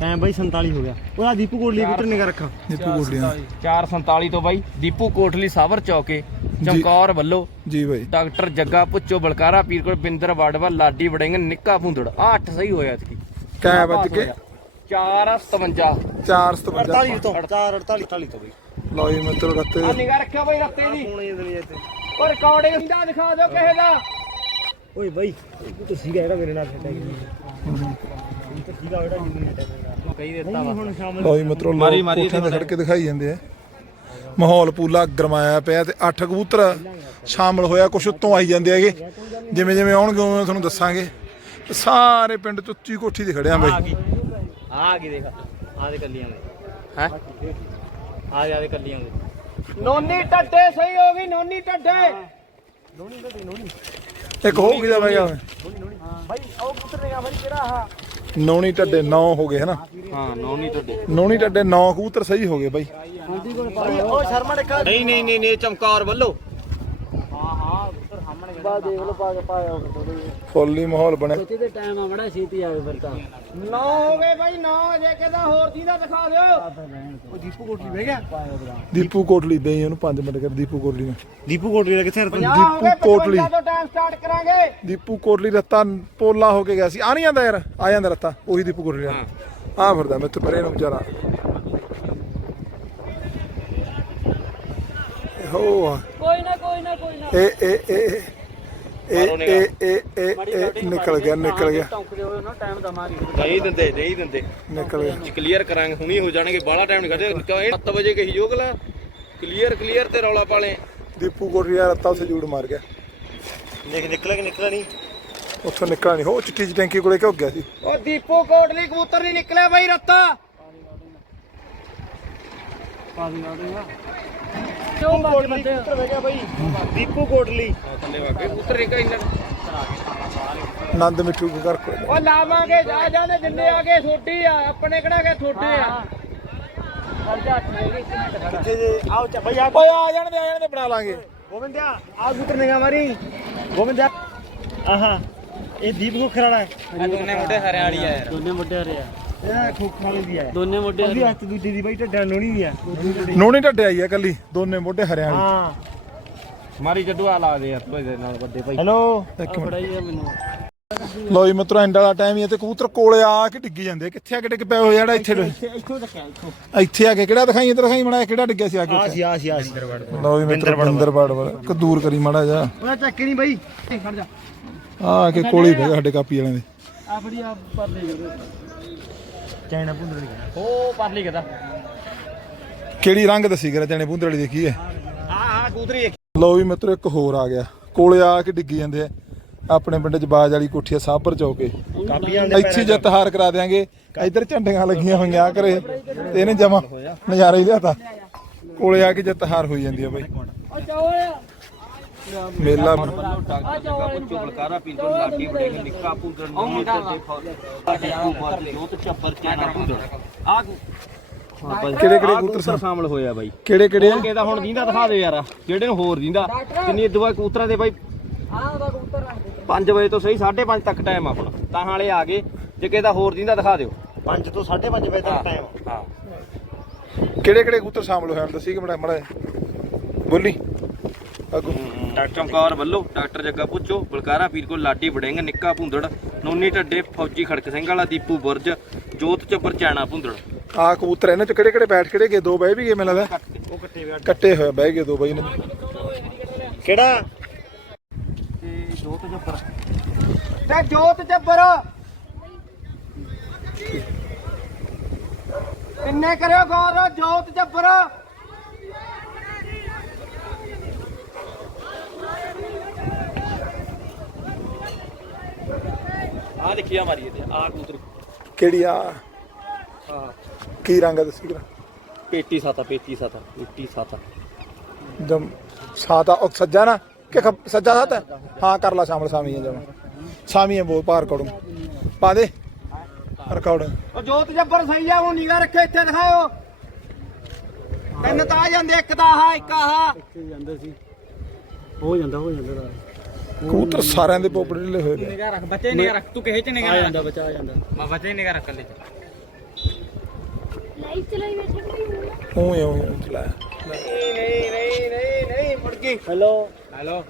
Time ਬਾਈ 47 ਹੋ ਗਿਆ। ਉਹਦਾ ਦੀਪੂ ਕੋਟਲੀ ਪੁੱਤਰ ਨਿਗਾ ਰੱਖਾਂ। ਦੀਪੂ ਗੋਲੀਆਂ 447 ਤੋਂ ਬਾਈ। ਦੀਪੂ ਕੋਟਲੀ ਸਾਵਰ ਚੌਕੇ ਚਮਕੌਰ ਵੱਲੋਂ ਜੀ ਬਾਈ। ਡਾਕਟਰ ਜੱਗਾ ਪੁੱਚੋ ਬਲਕਾਰਾ ਪੀਰਕੋਟ ਬਿੰਦਰ ਵਾੜਵਾ ਲਾਡੀ ਵੜਿੰਗ ਨਿੱਕਾ ਭੁੰਦੜ। ਆ 8 ਸਹੀ ਹੋਇਆ ਇਤਕੀ। ਕੈ ਵੱਜ ਕੇ? 457 457 48 ਤੋਂ 4 48 48 ਤੋਂ ਬਾਈ। ਲਓ ਜੀ ਮਿੱਤਰੋ ਰੱਤੇ ਆ ਨਿਗਾ ਰੱਖਿਆ ਬਾਈ ਰੱਤੇ ਦੀ। ਹੁਣ ਇਹ ਦਿਨ ਇੱਥੇ ਉਹ ਰਿਕਾਰਡਿੰਗ ਦਾ ਦਿਖਾ ਦਿਓ ਕਿਸੇ ਦਾ ਓਏ ਬਾਈ ਤਾਂ ਸੀਗਾ ਜਿਹੜਾ ਮੇਰੇ ਨਾਲ ਛੱਡਿਆ ਲਓ ਜੀ ਮਿੱਤਰੋ ਮਾਰੀ- ਮਾਰੀ ਤੇ ਖੜ ਕੇ ਦਿਖਾਈ ਜਾਂਦੇ ਆ। ਮਾਹੌਲ ਪੂਲਾ ਗਰਮਾਇਆ ਪਿਆ ਤੇ ਅੱਠ ਕਬੂਤਰ ਸ਼ਾਮਲ ਹੋਇਆ ਕੁਛ ਉੱਤੋਂ ਆਈ ਜਾਂਦੇ ਹੈਗੇ। ਜਿਵੇਂ ਜਿਵੇਂ ਆਉਣਗੇ ਉਵੇਂ ਤੁਹਾਨੂੰ ਦੱਸਾਂਗੇ। ਸਾਰੇ ਪਿੰਡ ਚ ਉੱਚੀ ਕੋਠੀ ਤੇ ਖੜਿਆ ਬਾਈ। ਆ ਗਈ। ਦੇਖ। ਆ ਦੇ ਕੱਲੀਆਂ ਹੈ? ਆ ਜਾ ਦੇ ਕੱਲੀਆਂ ਨੋਨੀ ਟੱਡੇ ਸਹੀ ਹੋ ਗਈ ਨੋਨੀ ਟੱਡੇ ਇੱਕ ਹੋ ਗਿਆ ਬਾਈ ਆ ਬਾਈ ਉਹ ਪੁੱਤਰ ਨਿਗਾ ਬਾਈ ਕਿਹੜਾ ਆ ਨੌਣੀ ਟੱਡੇ 9 ਹੋ ਗਏ ਹਨਾ? ਹਾਂ ਨੋਨੀ ਟੱਡੇ ਨੌਣੀ ਟੱਡੇ 9 ਕਬੂਤਰ ਸਹੀ ਹੋ ਗਏ ਬਾਈ। ਉਹ ਸ਼ਰਮਾ ਨਹੀਂ ਨਹੀਂ ਨਹੀਂ ਨਹੀਂ ਚਮਕੌਰ ਵੱਲੋਂ। ਬਾ ਦੇਖ ਲੋ ਪਾ ਕੇ ਪਾਇਆ ਉਹ ਥੋੜੀ ਫੁੱਲ ਹੀ ਮਾਹੌਲ ਬਣਿਆ। ਤੇ ਟਾਈਮ ਆ ਬੜਾ ਛੇਤੀ ਆਵੇ ਫਿਰ ਤਾਂ। 9 ਹੋ ਗਏ ਬਾਈ 9 ਜੇ ਕਿਦਾ ਹੋਰ ਜਿਹਦਾ ਦਿਖਾ ਦਿਓ। ਉਹ ਦੀਪੂ ਕੋਟਲੀ ਬਹਿ ਗਿਆ? ਦੀਪੂ ਕੋਟਲੀ ਦੇ ਉਹਨੂੰ 5 ਮਿੰਟ ਕਰ ਦੀਪੂ ਕੋਟਲੀ ਨੂੰ। ਦੀਪੂ ਕੋਟਲੀ ਦਾ ਕਿੱਥੇ ਰਤਨ? 50 ਹੋ ਗਏ ਦੀਪੂ ਕੋਟਲੀ। 55 ਤੋਂ ਟਾਈਮ ਸਟਾਰਟ ਕਰਾਂਗੇ। ਦੀਪੂ ਕੋਟਲੀ ਰੱਤਾ ਪੋਲਾ ਹੋ ਕੇ ਗਿਆ ਸੀ। ਆ ਨਹੀਂ ਜਾਂਦਾ ਯਾਰ ਆ ਜਾਂਦਾ ਰੱਤਾ। ਉਹੀ ਦੀਪੂ ਕੋਟਲੀ ਆ ਆ ਫਿਰਦਾ ਮੈਥੋਂ ਪਰੇ ਨੂੰ ਵਿਚਾਰਾ। ਹੋ ਕੋਈ ਨਾ ਕੋਈ ਨਾ ਕੋਈ ਨਾ। ਇਹ ਇਹ ਇਹ। ਇਹ ਇਹ ਇਹ ਇਹ ਇਹ ਨਿਕਲ ਗਿਆ ਨਿਕਲ ਗਿਆ। ਟੌਂਕਦੇ ਹੋਏ ਨਾ ਟਾਈਮ ਦਵਾਂਗੇ ਨਹੀਂ ਦਿੰਦੇ ਨਹੀਂ ਦਿੰਦੇ। ਨਿਕਲ ਗਿਆ। ਕਲੀਅਰ ਕਰਾਂਗੇ ਹੁਣੀ ਹੋ ਜਾਣਗੇ ਬਾਹਲਾ ਟਾਈਮ ਨਹੀਂ ਕਰਦੇ 7 ਵਜੇ ਕਹੀ ਜੋਗ ਲਾ ਕਲੀਅਰ ਕਲੀਅਰ ਤੇ ਰੌਲਾ ਪਾਲੇ ਦੀਪੂ ਕੋਟਲੀ ਦਾ ਰੱਤਾ ਉਸੇ ਜੂੜ ਮਾਰ ਗਿਆ। ਦੇਖ ਨਿਕਲਿਆ ਕਿ ਨਿਕਲਿਆ ਨਹੀਂ? ਉੱਥੋਂ ਨਿਕਲਿਆ ਨਹੀਂ। ਹੋ ਚਿੱਟੀ ਜਿਹੀ ਟੈਂਕੀ ਕੋਲੇ ਕਿਉਂ ਗਿਆ ਸੀ? ਉਹ ਦੀਪੂ ਕੋਟਲੀ ਕਬੂਤਰ ਨਹੀਂ ਨਿਕਲਿਆ ਬਾਈ ਰੱਤਾ। ਪਾ ਦਿੰਦਾ ਦੇਗਾ ਕਿਉਂ ਬਾਕੀ ਬੰਦੇ ਪੁੱਤਰ ਬਹਿ ਗਿਆ ਬਾਈ ਦੀਪੂ ਕੋਟਲੀ ਥੱਲੇ ਵਾਗੇ ਕਬੂਤਰ ਨਿਕਲ ਇੰਨਾ ਆਨੰਦ ਮਿੱਠੂ ਕੇ ਘਰ ਕੋਲ। ਉਹ ਲਾਵਾਂਗੇ ਜਾ ਜਾਣੇ ਜਿੰਨੇ ਆ ਗਏ ਛੋਟੀ ਆ ਆਪਣੇ ਕਿਹੜਾ ਕੇ ਛੋਟੇ ਆ। ਕਿੱਥੇ ਜੇ? ਆਓ ਚਾ ਬਾਈ ਆ ਓਏ ਆ ਜਾਣ ਦੇ ਆ ਜਾਣ ਦੇ ਬਣਾ ਲਾਂਗੇ। ਗੋਬਿੰਦਿਆ ਆ ਪੁੱਤਰ ਨਿਗਾ ਮਾਰੀ। ਗੋਬਿੰਦਿਆ ਆਹਾ ਇਹ ਦੀਪ ਖੋਖਰ ਵਾਲਾ ਹੈ। ਦੋਨੇ ਮੁੰਡੇ ਹਰਿਆਣੀ ਆ ਯਾਰ। ਦੋਨੇ ਇਹ ਖੋਖਰ ਵਾਲੇ ਦੀ ਹੈ। ਦੋਨੇ ਮੋਢੇ ਹਰੇ ਹੱਥ ਦੂਜੀ ਦੀ ਬਾਈ ਢੱਡਾ ਲੋਣੀ ਦੀ ਆ ਨੋਣੀ ਢੱਡੇ ਆਈ ਆ ਕੱਲੀ ਦੋਨੇ ਮੋਢੇ ਹਰਿਆਣੇ ਹਾਂ। ਮਾਰੀ ਜੱਡੂ ਆ ਲਾ ਦੇ ਯਾਰ ਤੂੰ ਇਹਦੇ ਨਾਲ ਵੱਡੇ ਭਾਈ। ਹੈਲੋ। ਇੱਕ ਮਿੰਟ। ਹੀ ਆ ਮੈਨੂੰ। ਲੋ ਜੀ ਮਿੱਤਰੋ ਐਂਡ ਵਾਲਾ ਟਾਈਮ ਹੀ ਤੇ ਕਬੂਤਰ ਕੋਲੇ ਆ ਕੇ ਡਿੱਗੀ ਜਾਂਦੇ ਆ। ਕਿੱਥੇ ਆ ਕੇ ਡਿੱਗ ਪਿਆ ਹੋਇਆ ਜਿਹੜਾ ਇੱਥੇ ਡਿੱਗ- ਇੱਥੋਂ ਇੱਥੋਂ। ਇੱਥੇ ਆ ਕੇ ਕਿਹੜਾ ਦਿਖਾਈ ਇੱਧਰ ਦਿਖਾਈ ਮੜਾ ਕਿਹੜਾ ਡਿੱਗਿਆ ਸੀ ਆ ਕੇ ਆ ਸੀ ਆ ਸੀ ਆ ਸੀ। ਲੋ ਜੀ ਮਿੱਤਰੋ ਬਿੰਦਰ ਬਾੜ ਵਾਲਾ। ਇੱਕ ਦੂਰ ਕਰੀ ਮੜਾ ਜਾ ਉਹ ਚੱਕ ਨਹੀਂ ਬਾਈ। ਖੜ ਜਾ। ਆ ਕੇ ਕੋਲੇ ਹੀ ਬਹਿ ਗਿਆ ਸਾਡੇ ਕਾਪੀ ਵਾਲਿਆਂ ਦੇ। ਆ ਫੜੀ ਆ ਪਰ ਦੇ ਚਾਈਨਾ ਪੁੰਦਰ ਦੀ ਉਹ ਪਰਲੀ ਕਿਦਾ ਕਿਹੜੀ ਰੰਗ ਦੱਸੀ ਕਰਾ ਜਣੇ ਬੁੰਦੜੀ ਦੇਖੀ ਹੈ ਆ ਆ ਕਬੂਤਰੀ ਲੋ ਵੀ ਮਿੱਤਰੋ ਇੱਕ ਹੋਰ ਆ ਗਿਆ। ਕੋਲੇ ਆ ਕੇ ਡਿੱਗੀ ਜਾਂਦੇ ਆ। ਆਪਣੇ ਪਿੰਡ ਚ ਬਾਜ ਵਾਲੀ ਕੋਠੀ ਆ ਸਾਬਰ ਚੌਕੇ ਇੱਥੇ ਜਿੱਤ ਹਾਰ ਕਰਾ ਦਿਆਂਗੇ। ਇੱਧਰ ਝੰਡੀਆਂ ਲੱਗੀਆਂ ਹੋਈਆਂ ਆ ਕਰੇ ਤੇ ਇਹਨੇ ਜਮਾ ਨਜ਼ਾਰਾ ਹੀ ਲਿਆਤਾ। ਕੋਲੇ ਆ ਕੇ ਜਿੱਤ ਹਾਰ ਹੋਈ ਜਾਂਦੀ ਆ ਬਾਈ। ਮੇਲਾ ਪੁੱਚੋ ਬਲਕਾਰਾ ਪੀਰ ਲਾਡੀ ਬੜੇ ਨਿੱਕਾ ਪੁੰਦਰ ਨੂੰ ਤੇ ਫਾਟੇ ਆ ਮਾਰ ਜੋ ਤੇ ਚੱਪਰ ਚਾਣਾ ਪੁੰਦਰ ਆ ਕਿਹੜੇ ਕਿਹੜੇ ਕਬੂਤਰ ਸ਼ਾਮਲ ਹੋਇਆ ਬਾਈ। ਕਿਹੜੇ ਕਿਹੜੇ ਆ? ਕਿਹਦਾ ਹੁਣ ਦਿੰਦਾ ਦਿਖਾ ਦੇ ਯਾਰ ਜਿਹੜੇ ਨੂੰ ਹੋਰ ਦਿੰਦਾ। ਕਿੰਨੀ ਦੁਆ ਕਬੂਤਰਾਂ ਦੇ ਬਾਈ? ਆ ਉਹਦਾ ਕਬੂਤਰ ਰੱਖ ਦੇ 5 ਵਜੇ ਤੋਂ ਸਹੀ 5:30 ਤੱਕ ਟਾਈਮ ਆਪਣਾ ਤਾਂ ਹਾਲੇ ਆ ਗਏ। ਜੇ ਕਿਹਦਾ ਹੋਰ ਦਿੰਦਾ ਦਿਖਾ ਦਿਓ। 5 ਤੋਂ 5:30 ਵਜੇ ਤੱਕ ਟਾਈਮ ਹਾਂ। ਕਿਹੜੇ ਕਿਹੜੇ ਕਬੂਤਰ ਸ਼ਾਮਲ ਹਨ ਦੱਸੀ ਕਿ ਮੜਾ ਮੜਾ ਬੋਲੀ। ਅੱਗੋਂ ਡਾਕਟਰ ਚਮਕੌਰ ਵੱਲੋਂ ਡਾਕਟਰ ਜੱਗਾ ਪੁੱਚੋ ਬਲਕਾਰਾ ਪੀਰ ਕੋਲ ਲਾਡੀ ਵੜਿੰਗ ਨਿੱਕਾ ਭੁੰਦੜ ਨੋਨੀ ਢੱਡੇ ਫੌਜੀ ਖੜਕ ਸਿੰਘ ਵਾਲਾ ਦੀਪੂ ਬੁਰਜ ਜੋਤ ਚੱਬਰ ਚਾਣਾ ਭੁੰਦੜ। ਆ ਕਬੂਤਰ ਇਹਨਾਂ ਚ ਕਿਹੜੇ ਕਿਹੜੇ ਬੈਠ ਕਿਹੜੇ ਗਏ? ਦੋ ਬਹਿ ਵੀ ਗਏ ਮੈਨੂੰ ਲੱਗਦਾ। ਉਹ ਕੱਟੇ ਹੋਏ ਬਹਿ ਗਏ ਦੋ ਬਾਈ ਨੇ ਕਿਹੜਾ? ਤੇ ਜੋਤ ਚੱਬਰ ਤੇ ਜੋਤ ਚੱਬਰ ਕਿੰਨੇ ਕਰਿਓ ਗੌਰ ਜੋਤ ਚੱਬਰ ਆ ਦੇਖਿਆ ਮਾਰੀ ਇਹਦੇ ਆ ਕਬੂਤਰ। ਕਿਹੜੀ ਆ? ਹਾਂ। ਕੀ ਰੰਗ ਆ ਦੱਸੀ ਕਰਾ ਪੇਟੀ ਸਾਤਾ ਪੇਟੀ ਸਾਤਾ ਪੇਟੀ ਸਾਤਾ ਜਮ ਸਾਤਾ ਉਹ ਸੱਜਾ ਨਾ? ਕਿ ਖੱਬ- ਸੱਜਾ ਸਾਤ ਹੈ? ਹਾਂ ਕਰ ਲਾ ਸ਼ਾਮਲ ਸਾਮੀ ਹੈ ਜਮ। ਸਾਮੀ ਹੈ ਬੋਲ ਪਾਰ ਕਰੂੰ ਪਾ ਦੇ। ਰਿਕਾਰਡ ਉਹ ਜੋਤ ਜੱਬਰ ਸਹੀ ਆ ਉਹ ਨਿਗਾ ਰੱਖੇ ਇੱਥੇ ਦਿਖਾਓ। ਤਿੰਨ ਤਾਂ ਆ ਜਾਂਦੇ ਇੱਕ ਤਾਂ ਆਹ ਇੱਕ ਆਹ। ਇੱਥੇ ਜਾਂਦੇ ਸੀ। ਹੋ ਜਾਂਦਾ ਹੋ ਜਾਂਦਾ ਕਬੂਤਰ ਸਾਰਿਆਂ ਦੇ ਪੋਪੜੇ ਢਿੱਲੇ ਹੋਏ ਨੇ। ਨਿਗਾ ਰੱਖ ਬੱਚੇ ਨਿਗਾ ਰੱਖ ਤੂੰ ਕਿਸੇ ਚ ਆ ਜਾਂਦਾ ਬਚਾ ਆ ਜਾਂਦਾ। ਮੈਂ ਬੱਚੇ ਨਿਗਾ ਰੱਖ ਲੈ ਲਾਈਵ ਚਲਾਈ ਬੈਠੇ ਕਿ ਉਹ ਉਹ ਚਲਾਇਆ ਨਹੀਂ ਨਹੀਂ ਨਹੀਂ ਨਹੀਂ ਨਹੀਂ ਮੁੜ ਗਈ ਹੈਲੋ। ਹੈਲੋ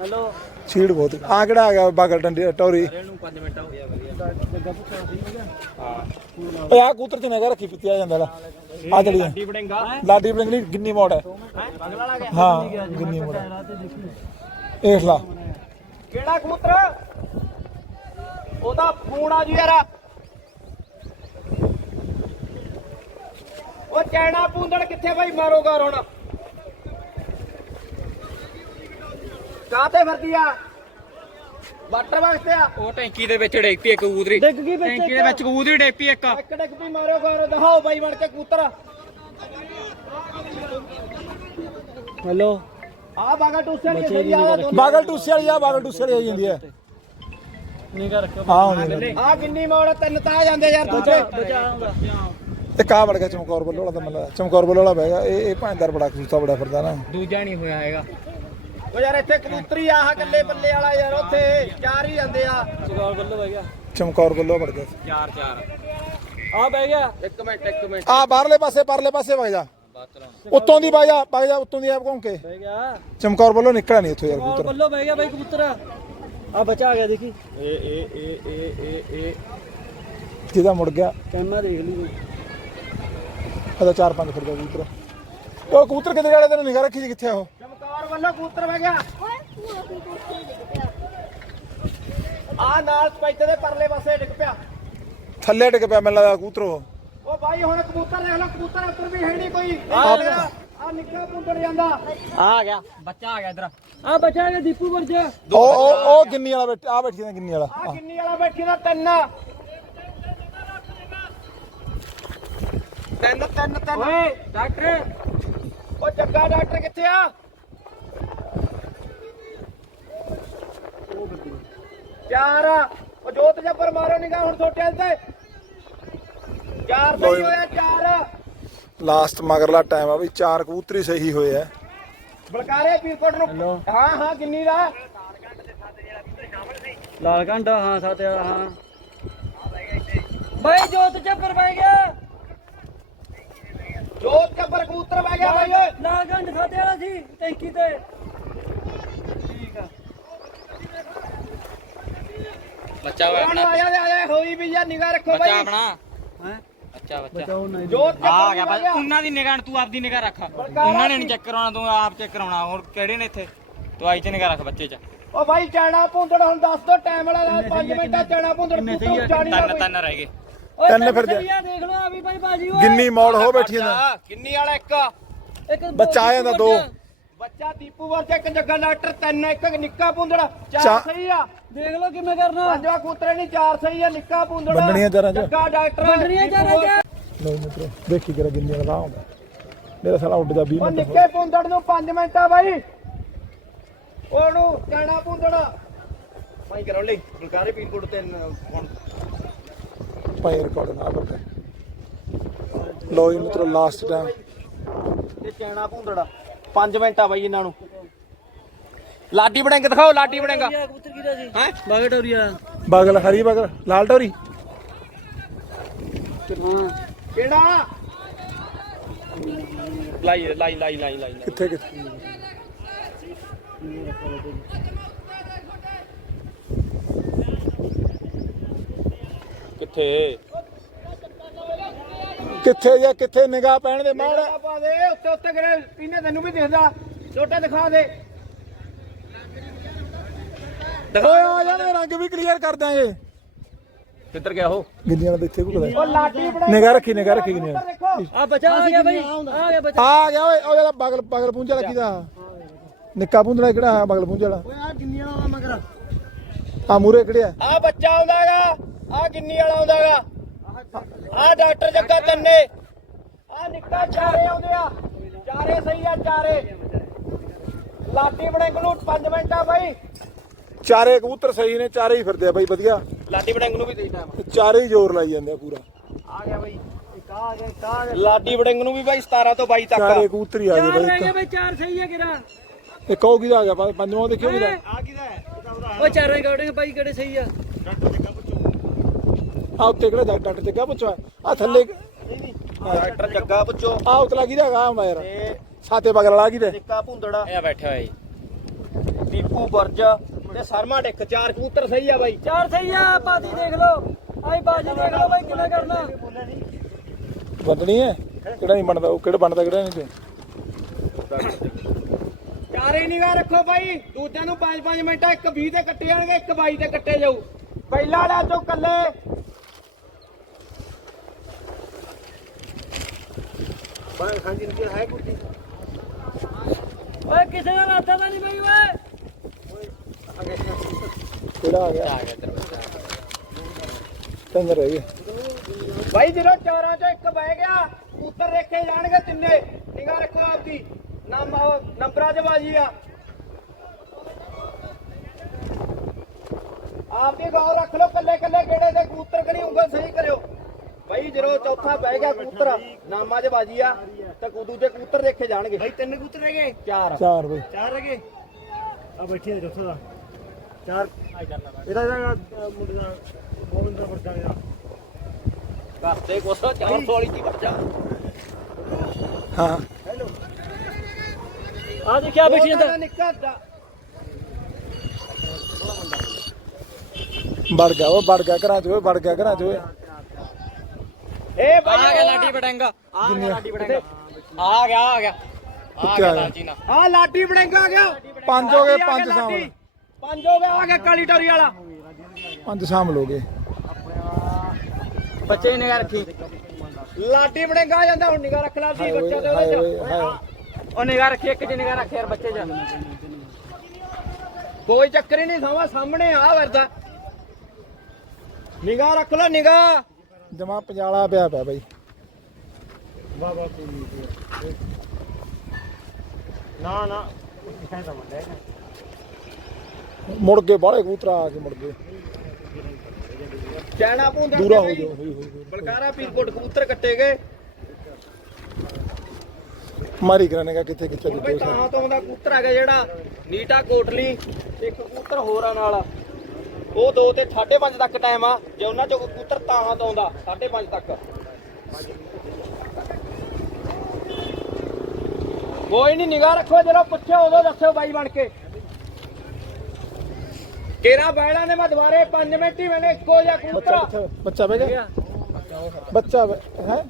ਹੈਲੋ ਛੀੜ ਬਹੁਤ ਆ ਕਿਹੜਾ ਆ ਗਿਆ ਬਾਗਲ ਡੰਡੀ ਟੌਰੀ? ਇਹਨੂੰ 5 ਮਿੰਟ ਹੋ ਗਿਆ ਵਧੀਆ। ਜੱਗਾ ਪੁੱਛਣਾ ਸੀ ਹਾਂ। ਓਏ ਆ ਕੂਤਰ ਚ ਨਗਾ ਰੱਖੀ ਪਿੱਤੀ ਆ ਜਾਂਦਾ ਲਾ ਆ। ਚਲੀ ਜਾ। ਡੀ ਬੜੇਗਾ ਲਾਡੀ ਬਲਿੰਗਲੀ ਗਿੰਨੀ ਮੋੜ ਹੈ। ਹਾਂ? ਗਿੰਨੀ ਮੋੜ ਇਹ ਲਾ। ਕਿਹੜਾ ਕਬੂਤਰ? ਉਹਦਾ ਫੋਨ ਆ ਜੂ ਯਾਰ। ਉਹ ਚੈਣਾ ਪੂੰਦੜ ਕਿੱਥੇ ਬਾਈ? ਮਾਰੋਗਾ ਹੁਣ। ਕਾਤੇ ਫਿਰਦੀ ਆ। ਵਾਟਰ ਵਾਸਤੇ ਆ। ਉਹ ਟੈਂਕੀ ਦੇ ਵਿੱਚ ਡੇਪੀ ਇੱਕ ਕਬੂਤਰੀ। ਡਿੱਗ ਗਈ ਵਿੱਚ ਟੈਂਕੀ ਦੇ ਵਿੱਚ ਕਬੂਤਰੀ ਡੇਪੀ ਇੱਕ। ਇੱਕ ਡਿੱਗ ਵੀ ਮਾਰਿਓ ਗੌਰ। ਦਿਖਾਓ ਬਾਈ ਬਣ ਕੇ ਕਬੂਤਰ। ਹੈਲੋ। ਆ ਬਾਗਾ ਟੂਸੇ ਕਿਸੇ ਦੀ ਆ ਬਾਗਲ ਟੂਸੇ ਵਾਲੀ ਆ ਬਾਗਲ ਟੂਸੇ ਵਾਲੀ ਆਈ ਜਾਂਦੀ ਹੈ। ਨਿਗਾ ਰੱਖੋ ਨੇ ਆ ਕਿੰਨੀ ਮੋੜ ਤਿੰਨ ਤਾਂ ਆ ਜਾਂਦੇ ਯਾਰ ਦੂਜੇ ਤੇ ਕਾ ਵੜ ਗਿਆ? ਚਮਕੌਰ ਬੱਲੋ ਵਾਲਾ ਤਾਂ ਮਤਲਬ ਚਮਕੌਰ ਬੱਲੋ ਵਾਲਾ ਬਹਿ ਗਿਆ। ਇਹ ਇਹ ਭਾਂਦਰ ਬੜਾ ਕਸੂਤਾ ਬੜਾ ਫਿਰਦਾ ਨਾ। ਦੂਜਾ ਨਹੀਂ ਹੋਇਆ ਹੈਗਾ। ਉਹ ਯਾਰ ਇੱਥੇ ਕਬੂਤਰੀ ਆ ਆਹ ਕੱਲੇ ਬੱਲੇ ਵਾਲਾ ਯਾਰ ਉੱਥੇ ਚਾਰ ਹੀ ਜਾਂਦੇ ਆ। ਚਗੌਰ ਬੱਲੇ ਬਹਿ ਗਿਆ। ਚਮਕੌਰ ਬੱਲੋ ਵੜ ਗਿਆ। ਚਾਰ ਚਾਰ। ਆ ਬਹਿ ਗਿਆ। ਇੱਕ ਮਿੰਟ ਇੱਕ ਮਿੰਟ। ਆ ਬਾਹਰਲੇ ਪਾਸੇ ਪਰਲੇ ਪਾਸੇ ਵਗ ਜਾ। ਉੱਤੋਂ ਦੀ ਵਗ ਜਾ ਵਗ ਜਾ ਉੱਤੋਂ ਦੀ ਆਪ ਘੁੰਮ ਕੇ। ਬਹਿ ਗਿਆ। ਚਮਕੌਰ ਬੱਲੋ ਨਿਕਲਿਆ ਨਹੀਂ ਇੱਥੋਂ ਯਾਰ ਕਬੂਤਰ। ਬੱਲੋ ਬਹਿ ਗਿਆ ਬਾਈ ਕਬੂਤਰ। ਆ ਬਚਾ ਆ ਗਿਆ ਦੇਖੀ। ਏ ਏ ਏ ਏ ਏ ਏ। ਜਿਹਦਾ ਮੁੜ ਗਿਆ। ਕੈਮਰਾ ਦੇਖ ਲਈ ਇਹਦਾ ਚਾਰ ਪੰਜ ਫਿਰਦਾ ਕਬੂਤਰ। ਉਹ ਕਬੂਤਰ ਕਿਤੇ ਜਾਲੇ ਤੈਨੂੰ ਨਿਗਾਹ ਰੱਖੀ ਜੀ ਕਿੱਥੇ ਆ ਉਹ? ਚਮਕੌਰ ਵੱਲੋਂ ਕਬੂਤਰ ਬਹਿ ਗਿਆ। ਡਿੱਗ ਆ ਨਾਲ ਸਪੈਤੇ ਦੇ ਪਰਲੇ ਪਾਸੇ ਡਿੱਗ ਪਿਆ। ਥੱਲੇ ਟਿਕ ਪਿਆ ਮੈਨੂੰ ਲੱਗਦਾ ਕਬੂਤਰ ਉਹ। ਉਹ ਬਾਈ ਹੁਣ ਕਬੂਤਰ ਦੇਖ ਲਓ ਕਬੂਤਰ ਉੱਤਰ ਵੀ ਹੈ ਨਹੀਂ ਕੋਈ। ਆ ਆ ਨਿੱਕਾ ਪੁੰਡੜ ਜਾਂਦਾ। ਆ ਗਿਆ। ਬੱਚਾ ਆ ਗਿਆ ਇਧਰ। ਆ ਬਚਾ ਗਿਆ ਦੀਪੂ ਵਰਜ ਉਹ ਉਹ ਉਹ ਗਿੰਨੀ ਵਾਲਾ ਬੈਠ ਆ ਬੈਠੀ ਨਾ ਗਿੰਨੀ ਵਾਲਾ। ਆ ਕਿੰਨੀ ਵਾਲਾ ਬੈਠੀ ਦਾ ਤਿੰਨ। ਤਿੰਨ ਤਿੰਨ ਤਿੰਨ। ਓਏ ਡਾਕਟਰ। ਉਹ ਜੱਗਾ ਡਾਕਟਰ ਕਿੱਥੇ ਆ? ਚਾਰ ਆ। ਉਹ ਜੋਤ ਜੱਬਰ ਮਾਰੋ ਨਿਗਾ ਹੁਣ ਛੋਟੇ ਤੇ। ਚਾਰ ਸਹੀ ਹੋਇਆ ਚਾਰ। ਲਾਸਟ ਮਗਰਲਾ ਟਾਈਮ ਆ ਵੀ ਚਾਰ ਕਬੂਤਰ ਸਹੀ ਹੋਏ ਆ। ਬਲਕਾਰੇ ਪੀਰਕੋਟ ਨੂੰ ਹਾਂ ਹਾਂ ਕਿੰਨੀ ਦਾ? ਲਾਲ ਘੰਟਾ ਹਾਂ ਸੱਤ ਹਾਂ। ਬਾਈ ਜੋਤ ਚੱਪਰ ਬਹਿ ਗਿਆ। ਜੋਤ ਜੱਬਰ ਕਬੂਤਰ ਬਹਿ ਗਿਆ ਬਾਈ। ਓਏ ਲਾਲ ਘੰਟ ਖਾਤੇ ਵਾਲਾ ਸੀ ਟੈਂਕੀ ਤੇ। ਬੱਚਾ ਹੋਇਆ ਹੁਣ ਆਇਆ ਤੇ ਆਇਆ ਹੋਈ ਵੀ ਯਾ ਨਿਗਾ ਰੱਖੋ ਬੱਚਾ ਬਾਈ ਆਪਣਾ। ਹੈ? ਬੱਚਾ ਬੱਚਾ। ਬਚਾਓ ਨਹੀਂ ਜੋਤ ਆ ਜੱਬਰ ਗਿਆ ਬਹਿ ਬਸ ਉਹਨਾਂ ਦੀ ਨਿਗਾਹ ਤੂੰ ਆਪਦੀ ਨਿਗਾਹ ਰੱਖ। ਬਲਕਾਰ ਉਹਨਾਂ ਨੇ ਨਹੀਂ ਚੈੱਕ ਕਰਾਉਣਾ ਤੂੰ ਆਪ ਚੈੱਕ ਕਰਾਉਣਾ। ਹੋਰ ਕਿਹੜੇ ਨੇ ਇੱਥੇ? ਤੂੰ ਆਈ ਤੇ ਨਿਗਾਹ ਰੱਖ ਬੱਚੇ 'ਚ। ਓ ਬਾਈ ਚਾਣਾ ਪੁੰਦੜ ਹੁਣ ਦੱਸ ਦੋ ਟਾਈਮ ਵਾਲਾ ਲਾ 5 ਮਿੰਟਾਂ ਚਾਣਾ ਪੁੰਦੜ ਕਬੂਤਰ ਉਚਾਣੀ ਨਾ ਤਿੰਨ ਕੋਈ ਤਿੰਨ ਰਹਿ ਗਏ। ਓਏ ਤਿੰਨ ਤਿੰਨ ਫਿਰ ਜਾ। ਸਹੀਆ ਦੇਖ ਲਓ ਆ ਵੀ ਬਾਈ ਬਾਜੀ ਓਏ। ਗਿੰਨੀ ਮੌੜ ਹੋ ਬੈਠੀ ਨਾ। ਬੱਚਾ, ਕਿੰਨੀ ਵਾਲਾ ਇੱਕ? ਇੱਕ ਬੱਚਾ ਆ ਜਾਂਦਾ ਦੋ। ਬੱਚਾ ਦੀਪੂ ਵਰਜਾ ਇੱਕ ਜੱਗਾ ਡਾਕਟਰ ਤਿੰਨ ਇੱਕ ਨਿੱਕਾ ਪੁੰਦੜ ਚਾਰ ਚਾ- ਸਹੀ ਆ। ਦੇਖ ਲਓ ਕਿਵੇਂ ਕਰਨਾ। ਪੰਜਵਾ ਕੂਤਰੇ ਨਹੀਂ ਚਾਰ ਸਹੀ ਆ ਨਿੱਕਾ ਪੁੰਦੜ ਵੰਡਣੀਆਂ ਚਾਰਾਂ ਚ। ਜੱਗਾ ਡਾਕਟਰ ਵੰਡਣੀਆਂ ਚਾਰਾਂ ਚ। ਲਓ ਮਿੱਤਰੋ ਦੇਖੀ ਕਰਾ ਗਿੰਨੀ ਵਾਲਾ ਰਾਹ ਹੁੰਦਾ। ਮੇਰਾ ਸਾਲਾ ਉੱਡ ਜਾ 20 ਉਹ ਮਿੰਟ ਨਿੱਕੇ ਪੁੰਦੜ ਨੂੰ 5 ਮਿੰਟ ਆ ਬਾਈ। ਉਹਨੂੰ ਚਾਣਾ ਪੁੰਦੜ ਭਾਈ ਕਰੋ ਲਈ ਬਲਕਾਰੇ ਪੀਰਕੋਟ ਤੇ ਹੁਣ। ਪਾਈ ਰਿਕਾਰਡ ਨਾ ਬੱਕਾ ਲਓ ਜੀ ਮਿੱਤਰੋ ਲਾਸਟ ਟਾਈਮ ਤੇ ਚਾਣਾ ਪੁੰਦੜ 5 ਮਿੰਟ ਆ ਬਾਈ ਇਹਨਾਂ ਨੂੰ। ਲਾਡੀ ਬੜਿੰਗ ਦਿਖਾਓ ਲਾਡੀ ਬੜਿੰਗਾ ਕਬੂਤਰ ਕਿਹਦਾ ਸੀ? ਹੈ? ਬਾਗਾ ਟੋਰੀਆ ਬਾਗਲ ਹਰੀ ਬਾਗਲ ਲਾਲ ਟੋਰੀ। ਹਾਂ ਕਿਹੜਾ? ਲਾਈ ਲਾਈ ਲਾਈ ਲਾਈ ਲਾਈ। ਕਿੱਥੇ ਕਿੱਥੇ? ਕਿੱਥੇ? ਕਿੱਥੇ ਜਾਂ ਕਿੱਥੇ ਨਿਗਾਹ ਪੈਣ ਦੇ ਮਾੜ ਮਾੜਾ ਪਾ ਦੇ ਉੱਤੇ ਉੱਤੇ ਕਰੇ ਪੀਨੇ ਤੈਨੂੰ ਵੀ ਦਿਖਦਾ। ਛੋਟੇ ਦਿਖਾ ਦੇ। ਓਏ ਆ ਜਾਣੇ ਰੰਗ ਵੀ ਕਲੀਅਰ ਕਰ ਦਾਂਗੇ ਕਿੱਧਰ ਗਿਆ ਉਹ? ਗਿੰਨੀ ਵਾਲਾ ਤਾਂ ਇੱਥੇ ਘੁਲਦਾ ਉਹ ਨਿਗਾਹ ਰੱਖੀ ਨਿਗਾਹ ਰੱਖੀ ਗਿੰਨੀ ਵਾਲਾ ਦੇਖੋ। ਆ ਬੱਚਾ ਆ ਗਿਆ ਬਾਈ। ਆ ਗਿਆ ਬੱਚਾ। ਆ ਗਿਆ ਓਏ ਉਹ ਜਿਹੜਾ ਬਗਲ ਬਗਲ ਪੁੰਜ ਵਾਲਾ ਕਿਹਦਾ? ਨਿੱਕਾ ਪੁੰਜੜਾ ਕਿਹੜਾ? ਹੈ ਬਗਲ ਪੁੰਜ ਵਾਲਾ। ਓਏ ਆ ਗਿੰਨੀ ਵਾਲਾ ਮਗਰ। ਆ ਮੂਰੇ ਕਿਹੜਿਆ ਆ? ਬੱਚਾ ਆਉਂਦਾਗਾ ਆ ਗਿੰਨੀ ਵਾਲਾ ਆਉਂਦਾਗਾ ਆ ਡਾਕਟਰ ਜੱਗਾ ਤੰਨੇ ਆ ਨਿੱਕਾ ਚਾਰੇ ਆਉਂਦੇ ਆ। ਚਾਰੇ ਸਹੀ ਆ ਚਾਰੇ। ਲਾਡੀ ਬੜਿੰਗ ਨੂੰ 5 ਮਿੰਟ ਆ ਬਾਈ। ਚਾਰੇ ਕਬੂਤਰ ਸਹੀ ਨੇ ਚਾਰੇ ਹੀ ਫਿਰਦੇ ਆ ਬਾਈ ਵਧੀਆ। ਲਾਡੀ ਬੜਿੰਗ ਨੂੰ ਵੀ ਦੇ ਟਾਈਮ ਤੇ ਚਾਰੇ ਹੀ ਜ਼ੋਰ ਲਾਈ ਜਾਂਦੇ ਆ ਪੂਰਾ। ਆ ਗਿਆ ਬਾਈ। ਇੱਕ ਆ ਗਿਆ ਇੱਕ ਆ ਗਿਆ। ਲਾਡੀ ਬੜਿੰਗ ਨੂੰ ਵੀ ਬਾਈ 17 ਤੋਂ 22 ਤੱਕ ਚਾਰੇ ਕਬੂਤਰ ਹੀ ਆ ਗਏ ਚਾਰ ਬਾਈ ਗਏ ਬਾਈ ਚਾਰ ਸਹੀ ਆ ਕਿਰਾ ਇੱਕ- ਉਹ ਕਿਹਦਾ ਆ ਗਿਆ? ਪੰਜ- ਪੰਜਵਾਂ ਦੇਖਿਓ ਕਿਹਦਾ। ਆ ਕਿਹਦਾ ਹੈ? ਓ ਚਾਰਾਂ ਗਾਉੜੇ ਬਾਈ ਕਿਹੜੇ ਸਹੀ ਆ? ਆ ਉੱਤੇ ਕਿਹੜਾ ਡਾਕਟਰ ਜੱਗਾ ਪੁੱਛਵਾ ਆ ਥੱਲੇ ਡਾਕਟਰ ਜੱਗਾ ਪੁੱਛੋ। ਆ ਉਤਲਾ ਕੀ ਦਾ ਯਾਰ ਤੇ ਸਾਤੇ ਬਗਲ ਵਾਲਾ ਕੀ ਦੇ ਨਿੱਕਾ ਭੁੰਦੜਾ। ਇਹ ਬੈਠਾ ਹੋਇਆ ਜੀ ਦੀਪੂ ਬੁਰਜ। ਤੇ ਸਰਮਾ ਡਿੱਕ ਚਾਰ ਕਬੂਤਰ ਸਹੀ ਆ ਬਾਈ। ਚਾਰ ਸਹੀ ਆ ਬਾਜੀ ਦੇਖ ਲਓ। ਆਈ ਬਾਜੀ ਦੇਖ ਲਓ ਬਾਈ ਕਿਵੇਂ ਕਰਨਾ। ਬੰਦਣੀ ਹੈ? ਕਿਹੜਾ ਨਹੀਂ ਬਣਦਾ? ਉਹ ਕਿਹੜਾ ਬਣਦਾ ਕਿਹੜਾ ਨਹੀਂ ਤੇ? ਚਾਰੇ ਨਿਗਾਹ ਰੱਖੋ ਬਾਈ। ਦੂਜਿਆਂ ਨੂੰ 5-5 ਮਿੰਟ ਇੱਕ 20 ਤੇ ਕੱਟੇ ਜਾਣਗੇ ਇੱਕ 22 ਤੇ ਕੱਟੇ ਜਾਊ। ਪਹਿਲਾ ਵਾਲਾ ਚੋਂ ਕੱਲੇ। ਓਏ ਕਿਸੇ ਦਾ ਰਾਤਾ ਤਾਂ ਨਹੀਂ ਬਈ ਓਏ। ਕਿਹੜਾ ਆ ਗਿਆ? ਤਿੰਨ ਰਹਿ ਗਏ। ਬਾਈ ਜਦੋਂ ਚਾਰਾਂ ਚੋਂ ਇੱਕ ਬਹਿ ਗਿਆ ਕਬੂਤਰ ਰੱਖੇ ਜਾਣਗੇ ਤਿੰਨੇ। ਨਿਗਾਹ ਰੱਖੋ ਆਪਦੀ। ਨੰਬ ਨੰਬਰਾਂ 'ਚ ਬਾਜੀ ਆ। ਆਪਦੀ ਗੌਰ ਰੱਖ ਲਓ ਕੱਲੇ ਕੱਲੇ ਕਿਹੜੇ ਦੇ ਕਬੂਤਰ ਕਰੀ ਉਂਗਲ ਸਹੀ ਕਰਿਓ। ਬਾਈ ਜਦੋਂ ਚੌਥਾ ਬਹਿ ਗਿਆ ਕਬੂਤਰ ਨਾਮਾਂ 'ਚ ਬਾਜੀ ਆ ਤੇ ਕੁਦੂ ਦੇ ਕਬੂਤਰ ਦੇਖੇ ਜਾਣਗੇ। ਬਾਈ ਤਿੰਨ ਕਬੂਤਰ ਰਹਿ ਗਏ? ਚਾਰ। ਚਾਰ ਬਈ। ਚਾਰ ਰਹਿ ਗਏ? ਆ ਬੈਠੀ ਦੋਸਤਾਂ ਦਾ। ਚਾਰ। ਇਹਦਾ ਅਹ, ਮੁੰਡੇ ਦਾ ਗੋਬਿੰਦ ਦਾ ਵਰਗਾ ਦਾ ਕਰਦੇ ਕੋਸੋ 400 ਵਾਲੀ ਕੀ ਬੱਚਾ ਹਾਂ। ਆ ਦੇਖਿਆ ਬੈਠੀ ਜਾਂਦਾ ਨਿੱਕਾ ਵੜ ਗਿਆ ਉਹ ਵੜ ਗਿਆ ਘਰਾਂ ਚ ਵੜ ਗਿਆ ਘਰਾਂ ਚ ਓਏ। ਬਾਈ ਆ ਗਿਆ ਲਾਡੀ ਬਟੰਗਾ ਆ ਗਿਆ ਲਾਡੀ ਬਟੰਗਾ ਆ ਗਿਆ ਆ ਗਿਆ। ਆ ਗਿਆ ਆ ਲਾਡੀ ਬੜਿੰਗਾ ਆ ਗਿਆ। ਪੰਜ ਹੋ ਗਏ ਪੰਜ ਲਾਡੀ। ਪੰਜ ਹੋ ਗਏ ਆ ਗਿਆ ਕਾਲੀ ਟੋਰੀ ਵਾਲਾ। ਪੰਜ ਸ਼ਾਮਲ ਹੋ ਗਏ। ਬੱਚੇ ਨੇ ਰੱਖੀ ਲਾਡੀ ਬੜਿੰਗਾ ਆ ਜਾਂਦਾ ਹੁਣ ਨਿਗਾ ਰੱਖ ਲਾ ਸੀ ਬੱਚਾ ਹਾਏ ਉਹਦੇ ਚ। ਉਹ ਨਿਗਾਹ ਰੱਖੀ ਇੱਕ ਜੀ ਨਿਗਾਹ ਰੱਖੀ ਯਾਰ ਬੱਚੇ ਜਾ ਕੋਈ ਚੱਕਰ ਹੀ ਨਹੀਂ ਸਮਾਂ ਸਾਹਮਣੇ ਆ ਵਰਦਾ ਨਿਗਾ ਰੱਖ ਲੋ ਨਿਗਾ ਜਮਾ ਪੰਜਾਲਾ ਪਿਆ ਪਿਆ ਬਈ। ਵਾਹ ਵਾਹ ਕੋਈ ਨਾ ਨਾ ਇਹ ਤਾਂ ਮੁੰਡਾ ਹੈ ਮੁੜ ਕੇ ਬਾਹਲੇ ਕਬੂਤਰ ਆ ਕੇ ਮੁੜ ਗਏ। ਚੈਣਾ ਪੁੰਦਾ ਦੂਰਾ ਹੋ ਜਾਓ ਹੋਈ ਹੋਈ ਬਲਕਾਰਾ ਪੀਰਕੋਟ ਕਬੂਤਰ ਕੱਟੇ ਗਏ। ਮਾਰੀ ਕਰਾਨੇਗਾ ਕਿੱਥੇ ਕਿੱਥੇ ਦਿੱਤੇ ਤਾਹਾਂ ਤੋਂ ਦਾ ਕਬੂਤਰ ਹੈਗਾ ਜਿਹੜਾ ਨੀਟਾ ਕੋਟਲੀ ਇੱਕ ਕਬੂਤਰ ਹੋਰਾਂ ਨਾਲ ਉਹ 2 ਤੇ 5:30 ਤੱਕ ਟਾਈਮ ਆ। ਜੇ ਉਹਨਾਂ ਚੋਂ ਕੋਈ ਕਬੂਤਰ ਤਾਹਾਂ ਤੋਂ ਆਉਂਦਾ 5:30 ਤੱਕ। ਕੋਈ ਨਹੀਂ ਨਿਗਾਹ ਰੱਖੋ ਜਦੋਂ ਪੁੱਛੋ ਉਦੋਂ ਦੱਸਿਓ ਬਾਈ ਬਣ ਕੇ। ਕੇਰਾ ਬੈਣਾ ਨੇ ਮੈਂ ਦੁਬਾਰੇ 5 ਮਿੰਟ ਹੀ ਮੈਨੇ ਇੱਕੋ ਜਿਹਾ ਬੱਚਾ ਕਬੂਤਰ ਬੱਚਾ ਬਹਿ ਗਿਆ। ਬੱਚਾ ਹੈ?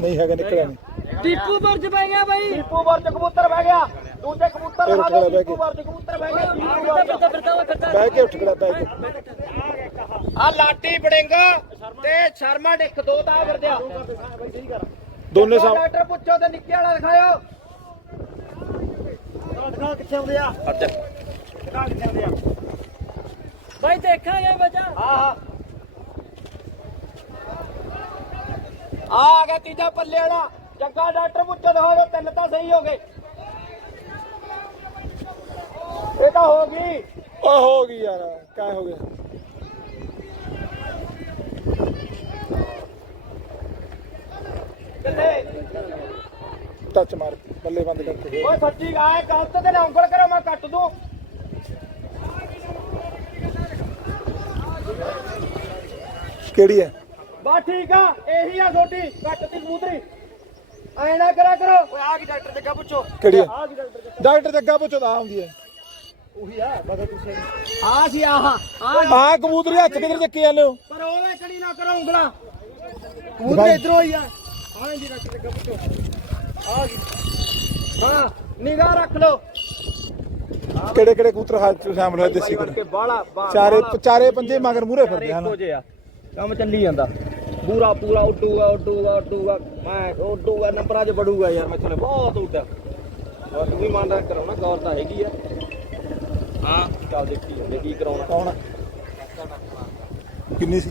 ਨਹੀਂ ਹੈਗਾ ਨਿਕਲਿਆ ਨਹੀਂ। ਟੀਪੂ ਬਰਜ ਪੈ ਗਿਆ ਬਾਈ। ਟੀਪੂ ਵਰਜ ਕਬੂਤਰ ਬਹਿ ਗਿਆ। ਦੂਜੇ ਕਬੂਤਰ ਇਹ ਜਾ, ਬਹਿ ਕੇ। ਵਰਜ ਕਬੂਤਰ ਬਹਿ ਗਿਆ ਟੀਪੂ ਫਿਰਦਾ ਵਰਜ। ਫਿਰਦਾ ਫਿਰਦਾ ਓਏ ਫਿਰਦਾ। ਬਹਿ ਕੇ ਉੱਠ ਖੜਾ ਬਹਿ ਕੇ। ਆ ਲਾਟੀ ਬੜਿੰਗਾ ਤੇ ਸ਼ਰਮਾ ਡਿੱਕ ਦੋ ਤਾਂ ਫਿਰਦਿਆ ਦੋਨੇ ਸਾਹਮ ਡਾਕਟਰ ਪੁੱਛੋ ਤੇ ਨਿੱਕੇ ਵਾਲਾ ਦਿਖਾਇਓ। ਦਿਖਾ ਕਿੱਥੇ ਆਉਂਦੇ ਆ? ਅੱਜ ਦਿਖਾ ਕਿੱਥੇ ਆਉਂਦੇ ਆ? ਬਾਈ ਦੇਖਾਂਗੇ ਬੱਚਾ ਹਾਂ ਹਾਂ। ਆ ਆ ਗਿਆ ਤੀਜਾ ਪੱਲੇ ਵਾਲਾ। ਜੱਗਾ ਡਾਕਟਰ ਪੁੱਛੋ ਦਿਖਾਓ ਤਿੰਨ ਤਾਂ ਸਹੀ ਹੋ ਗਏ। ਇਹ ਤਾਂ ਹੋ ਗਈ। ਓ ਹੋ ਗਈ ਯਾਰ ਕਾਹ ਹੋ ਗਿਆ? ਟੱਚ ਮਾਰ ਬੱਲੇ ਬੰਦ ਕਰਕੇ। ਓਏ ਸੱਚੀ ਆਏ ਗਲਤ ਤੇ ਨਾ ਉਂਗਲ ਕਰੋ ਮੈਂ ਕੱਟ ਦੂੰ। ਕਿਹੜੀ ਹੈ? ਬਾ ਠੀਕ ਆ ਇਹੀ ਆ ਛੋਟੀ ਕੱਟ ਦੀ ਕਬੂਤਰੀ ਐ ਨਾ ਕਰਾ ਕਰੋ। ਓਏ ਆ ਕੀ ਡਾਕਟਰ ਜੱਗਾ ਪੁੱਛੋ। ਕਿਹੜੀ ਹੈ? ਡਾਕਟਰ ਜੱਗਾ ਪੁੱਛਦਾ ਆਉਂਦੀ ਹੈ। ਆ ਸੀ ਆਹ ਆ। ਆ ਕਬੂਤਰੀ ਹੱਥ ਕਿਧਰ ਚੱਕੀ ਜਾਂਦੇ ਹੋ? ਪਰ ਉਹਦੇ ਕਣੀ ਨਾ ਕਰੋ ਉਂਗਲਾਂ। ਕਬੂਤਰ ਇਧਰੋਂ ਹੀ ਆ। ਆ ਜੀ ਡਾਕਟਰ ਜੱਗਾ ਪੁੱਛੋ ਆ ਗਈ ਹਾਂ ਨਿਗਾਹ ਰੱਖ ਲਓ। ਕਿਹੜੇ ਕਿਹੜੇ ਕਬੂਤਰ ਹਾਲ ਚ ਸ਼ਾਮਲ ਹੋਏ ਦੇਸੀ ਕਰ ਚਾਰੇ ਚਾਰੇ ਪੰਜੇ ਮਗਰ ਮੂਰੇ ਫਿਰਦੇ ਹਨ। ਕੰਮ ਚੱਲੀ ਜਾਂਦਾ। ਪੂਰਾ ਪੂਰਾ ਉੱਡੂਗਾ ਉੱਡੂਗਾ ਉੱਡੂਗਾ। ਮੈਂ ਉੱਡੂਗਾ ਨੰਬਰਾਂ 'ਚ ਵੜੂਗਾ ਯਾਰ ਮੈਥੋਂ ਨੇ ਬਹੁਤ ਉੱਡਾ ਹੋਰ ਤੂੰ ਵੀ ਮੰਨਦਾ ਕਰਾਉਣਾ ਗੌਰ ਤਾਂ ਹੈਗੀ ਆ। ਹਾਂ ਚੱਲ ਦੇਖੀ ਜਾਂਦੇ ਕੀ ਕਰਾਉਣਾ ਕੌਣ ਕਿੰਨੀ ਸੀ?